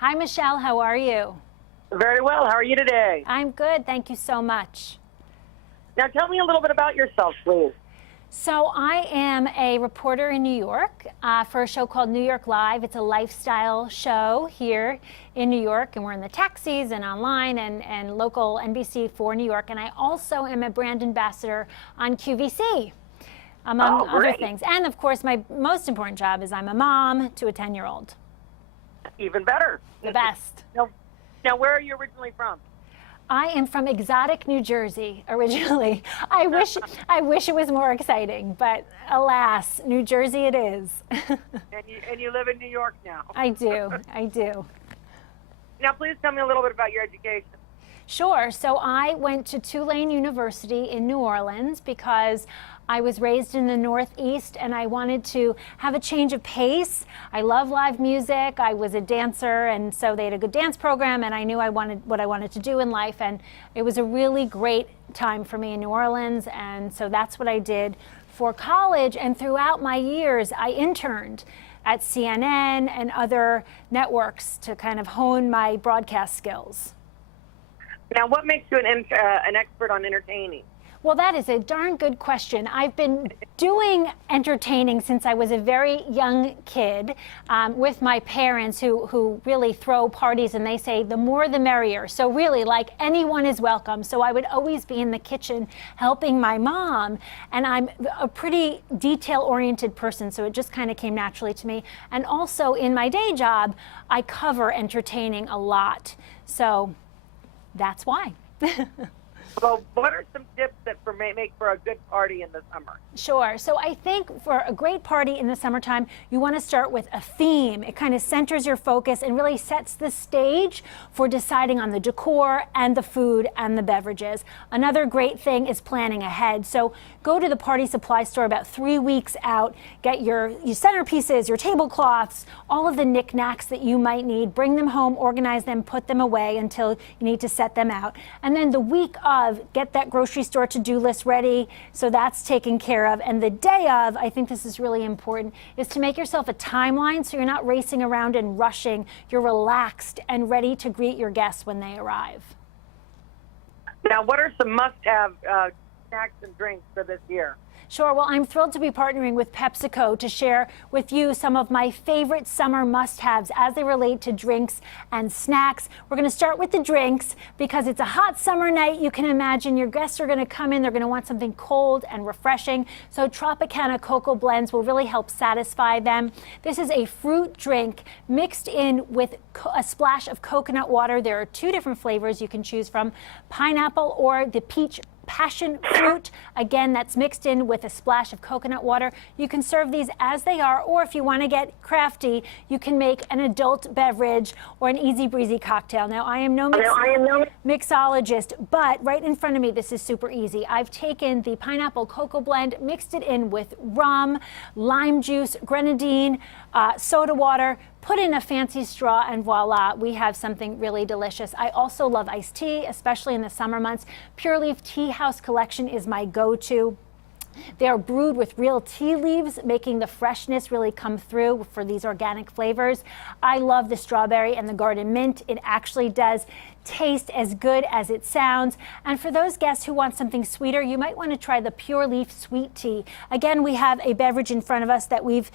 Hi, Michelle. How are you? Very well. How are you today? I'm good. Thank you so much. Now, tell me a little bit about yourself, please. So I am a reporter in New York for a show called New York Live. It's a lifestyle show here in New York, and we're in the taxis and online and local NBC for New York. And I also am a brand ambassador on QVC, among other things. And of course, my most important job is I'm a mom to a 10-year-old. Even better. The best. Now, where are you originally from? I am from exotic New Jersey originally. I wish it was more exciting, but alas, New Jersey it is. and you live in New York now. I do. Now, please tell me a little bit about your education. Sure. So I went to Tulane University in New Orleans because I was raised in the Northeast and I wanted to have a change of pace. I love live music. I was a dancer, and so they had a good dance program, and I knew what I wanted to do in life, and it was a really great time for me in New Orleans, and so that's what I did for college. And throughout my years, I interned at CNN and other networks to kind of hone my broadcast skills. Now, what makes you an expert on entertaining? Well, that is a darn good question. I've been doing entertaining since I was a very young kid with my parents who really throw parties, and they say the more the merrier. So really, like, anyone is welcome. So I would always be in the kitchen helping my mom, and I'm a pretty detail-oriented person, so it just kind of came naturally to me. And also in my day job, I cover entertaining a lot. So that's why. Well, what are some tips that make for a good party in the summer? Sure. So I think for a great party in the summertime, you want to start with a theme. It kind of centers your focus and really sets the stage for deciding on the decor and the food and the beverages. Another great thing is planning ahead. So go to the party supply store about 3 weeks out, get your centerpieces, your tablecloths, all of the knickknacks that you might need, bring them home, organize them, put them away until you need to set them out. And then the week of, get that grocery store to-do list ready, so that's taken care of. And the day of, I think this is really important, is to make yourself a timeline so you're not racing around and rushing. You're relaxed and ready to greet your guests when they arrive. Now, what are some must-have snacks and drinks for this year? Sure. Well, I'm thrilled to be partnering with Pepsico to share with you some of my favorite summer must-haves as they relate to drinks and snacks. We're going to start with the drinks because it's a hot summer night. You can imagine your guests are going to come in. They're going to want something cold and refreshing. So Tropicana cocoa blends will really help satisfy them. This is a fruit drink mixed in with a splash of coconut water. There are 2 different flavors you can choose from, pineapple or the peach passion fruit. Again, that's mixed in with a splash of coconut water. You can serve these as they are, or if you want to get crafty, you can make an adult beverage or an easy breezy cocktail. Now, I am no mixologist, but right in front of me, this is super easy. I've taken the pineapple cocoa blend, mixed it in with rum, lime juice, grenadine, soda water, put in a fancy straw, and voila, we have something really delicious. I also love iced tea, especially in the summer months. Pure Leaf Tea House collection is my go-to. They are brewed with real tea leaves, making the freshness really come through for these organic flavors. I love the strawberry and the garden mint. It actually does taste as good as it sounds. And for those guests who want something sweeter, you might want to try the Pure Leaf Sweet Tea. Again, we have a beverage in front of us that we've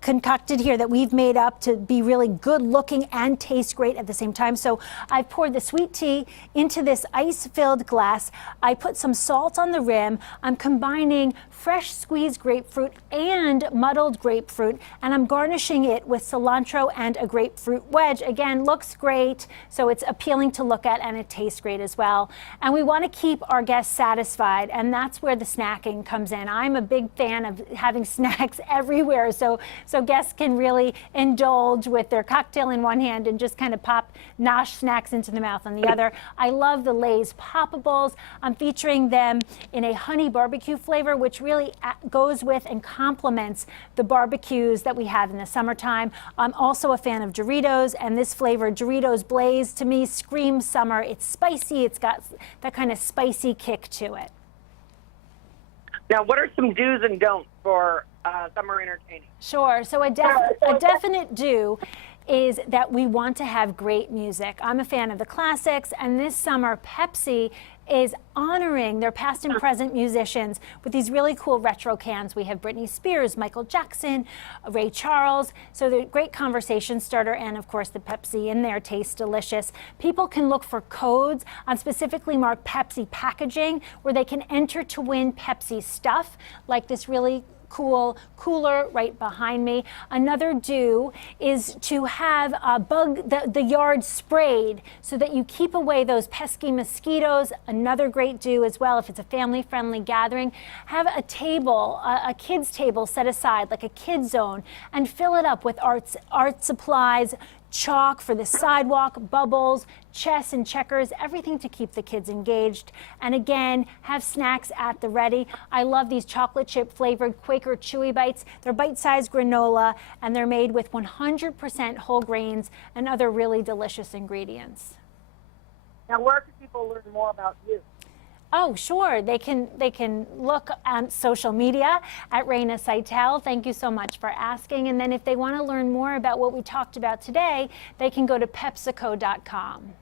concocted here, that we've made up to be really good looking and taste great at the same time. So I've poured the sweet tea into this ice-filled glass. I put some salt on the rim. I'm combining fresh squeezed grapefruit and muddled grapefruit, and I'm garnishing it with cilantro and a grapefruit wedge. Again, looks great, so it's appealing to look at, and it tastes great as well. And we want to keep our guests satisfied, and that's where the snacking comes in. I'm a big fan of having snacks everywhere, so guests can really indulge with their cocktail in one hand and just kind of pop nosh snacks into the mouth on the other. I love the Lay's Poppables. I'm featuring them in a honey barbecue flavor, which really goes with and complements the barbecues that we have in the summertime. I'm also a fan of Doritos, and this flavor, Doritos Blaze, to me screams summer. It's spicy. It's got that kind of spicy kick to it. Now, what are some do's and don'ts for summer entertaining? Sure. So a definite do is that we want to have great music. I'm a fan of the classics, and this summer Pepsi is honoring their past and present musicians with these really cool retro cans. We have Britney Spears, Michael Jackson, Ray Charles. So they're a great conversation starter, and of course the Pepsi in there tastes delicious. People can look for codes on specifically marked Pepsi packaging where they can enter to win Pepsi stuff, like this really cool cooler right behind me. Another do is to have the yard sprayed so that you keep away those pesky mosquitoes. Another great do as well, if it's a family-friendly gathering, have a table, a kids table set aside, like a kid zone, and fill it up with art supplies, chalk for the sidewalk, bubbles, chess and checkers, everything to keep the kids engaged. And again, have snacks at the ready. I love these chocolate chip flavored Quaker Chewy Bites. They're bite-sized granola, and they're made with 100% whole grains and other really delicious ingredients. Now, where can people learn more about you? Oh, sure. They can look on social media at Raina Seitel. Thank you so much for asking. And then if they want to learn more about what we talked about today, they can go to Pepsico.com.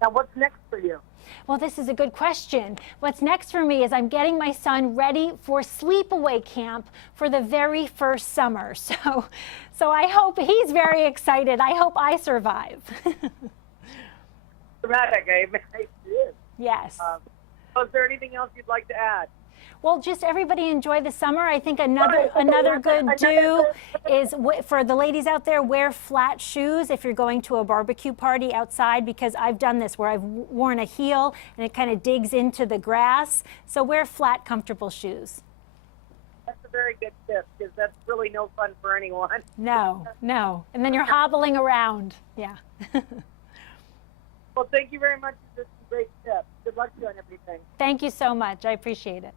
Now, what's next for you? Well, this is a good question. What's next for me is I'm getting my son ready for sleepaway camp for the very first summer. So I hope he's very excited. I hope I survive. Dramatic, I did. Yes. Is there anything else you'd like to add? Well, just everybody enjoy the summer. I think another good do is for the ladies out there, wear flat shoes if you're going to a barbecue party outside, because I've done this where I've worn a heel and it kind of digs into the grass. So wear flat, comfortable shoes. That's a very good tip, because that's really no fun for anyone. No. And then you're hobbling around. Yeah. Well, thank you very much for this great tip. Good luck to you on everything. Thank you so much. I appreciate it.